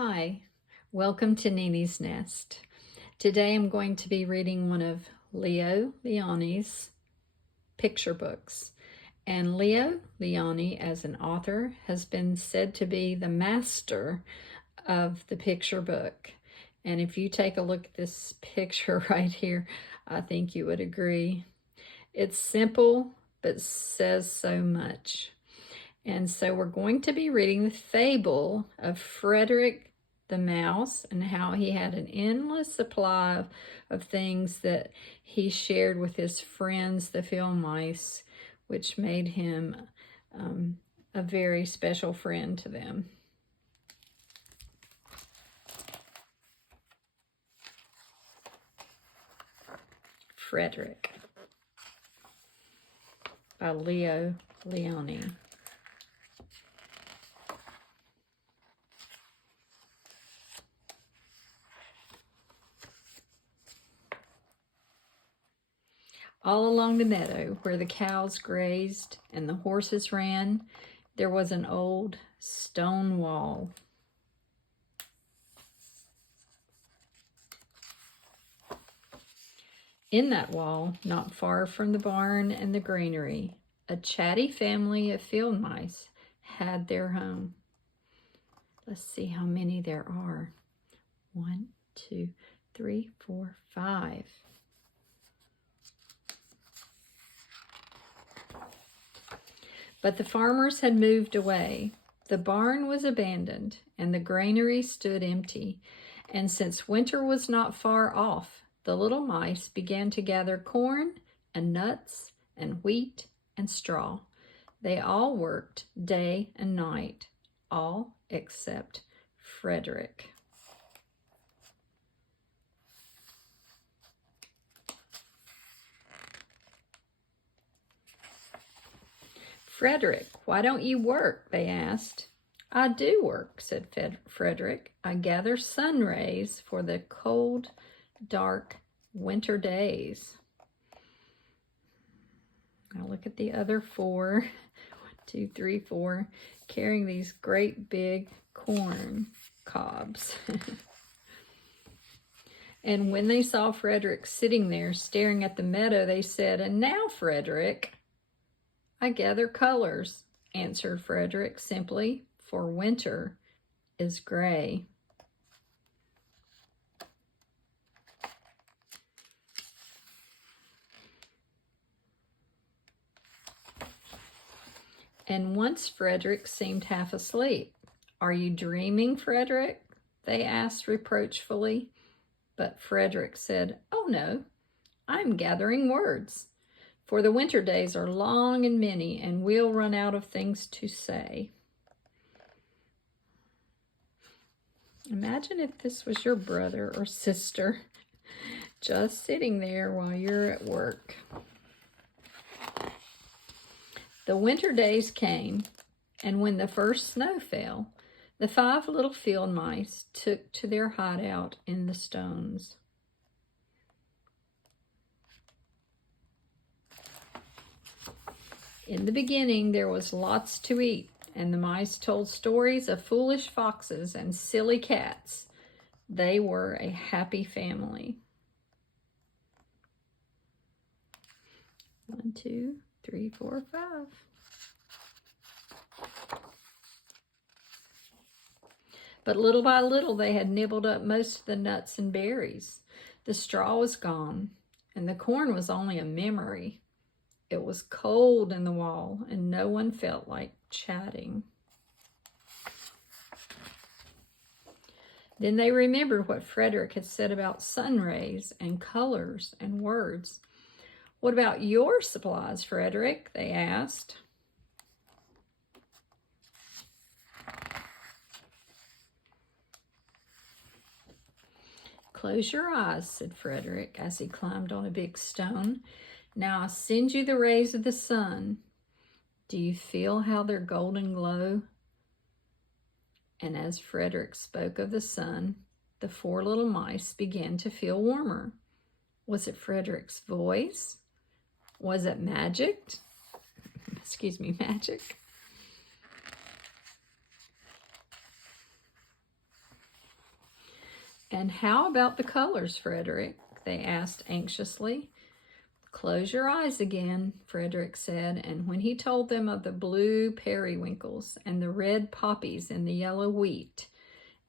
Hi, welcome to Nini's Nest. Today I'm going to be reading one of Leo Liani's picture books. And Leo Liani, as an author, has been said to be the master of the picture book. And if you take a look at this picture right here, I think you would agree. It's simple, but says so much. And so we're going to be reading the fable of Frederick the mouse and how he had an endless supply of things that he shared with his friends, the field mice, which made him a very special friend to them. Frederick by Leo Liani. All along the meadow where the cows grazed and the horses ran, there was an old stone wall. In that wall, not far from the barn and the granary, a chatty family of field mice had their home. Let's see how many there are. 1, 2, 3, 4, 5. But the farmers had moved away. The barn was abandoned, and the granary stood empty. And since winter was not far off, the little mice began to gather corn and nuts and wheat and straw. They all worked day and night, all except Frederick. Frederick, why don't you work? They asked. I do work, said Frederick. I gather sun rays for the cold, dark winter days. Now look at the other 4, 1, 2, 3, 4, carrying these great big corn cobs. And when they saw Frederick sitting there staring at the meadow, they said, "And now, Frederick?" "I gather colors," answered Frederick simply, "for winter is gray." And once Frederick seemed half asleep. "Are you dreaming, Frederick?" they asked reproachfully. But Frederick said, "Oh no, I'm gathering words. For the winter days are long and many, and we'll run out of things to say." Imagine if this was your brother or sister just sitting there while you're at work. The winter days came, and when the first snow fell, the 5 little field mice took to their hideout in the stones. In the beginning, there was lots to eat, and the mice told stories of foolish foxes and silly cats. They were a happy family. 1, 2, 3, 4, 5. But little by little, they had nibbled up most of the nuts and berries. The straw was gone, and the corn was only a memory. It was cold in the wall, and no one felt like chatting. Then they remembered what Frederick had said about sun rays and colors and words. "What about your supplies, Frederick?" they asked. "Close your eyes," said Frederick as he climbed on a big stone. "Now I'll send you the rays of the sun. Do you feel how they're golden glow?" And as Frederick spoke of the sun, the 4 little mice began to feel warmer. Was it Frederick's voice? Was it magic? Magic? And how about the colors, Frederick? They asked anxiously. Close your eyes again, Frederick said, and when he told them of the blue periwinkles and the red poppies and the yellow wheat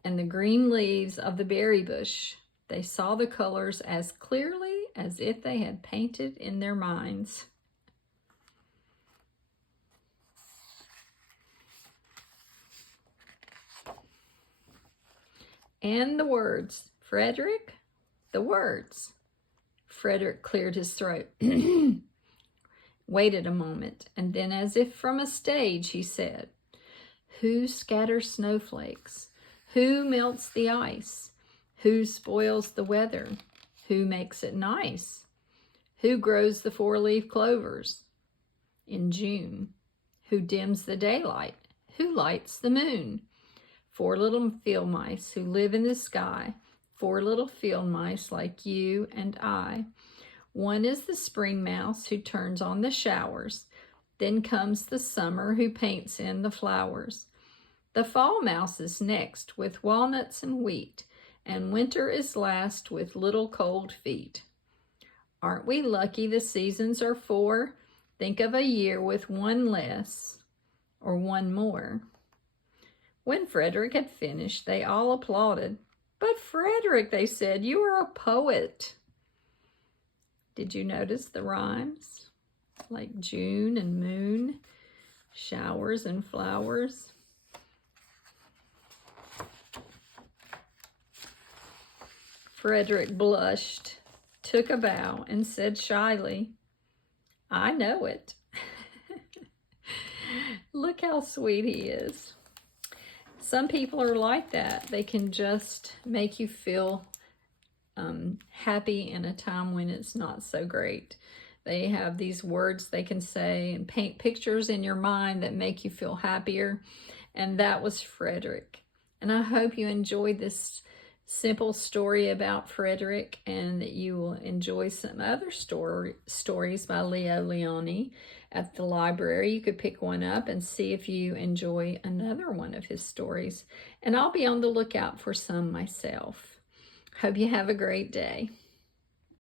and the green leaves of the berry bush, they saw the colors as clearly as if they had painted in their minds. And the words, Frederick, the words. Frederick cleared his throat, waited a moment, and then as if from a stage, he said, who scatters snowflakes? Who melts the ice? Who spoils the weather? Who makes it nice? Who grows the four-leaf clovers in June? Who dims the daylight? Who lights the moon? 4 little field mice who live in the sky, 4 little field mice like you and I. One is the spring mouse who turns on the showers. Then comes the summer who paints in the flowers. The fall mouse is next with walnuts and wheat, and winter is last with little cold feet. Aren't we lucky the seasons are 4? Think of a year with 1 less or 1 more. When Frederick had finished, they all applauded. But Frederick, they said, you are a poet. Did you notice the rhymes? Like June and moon, showers and flowers. Frederick blushed, took a bow, and said shyly, I know it. Look how sweet he is. Some people are like that. They can just make you feel happy in a time when it's not so great. They have these words they can say and paint pictures in your mind that make you feel happier. And that was Frederick. And I hope you enjoyed this simple story about Frederick and that you will enjoy some other stories by Leo Lionni at the library. You could pick one up and see if you enjoy another one of his stories. And I'll be on the lookout for some myself. Hope you have a great day.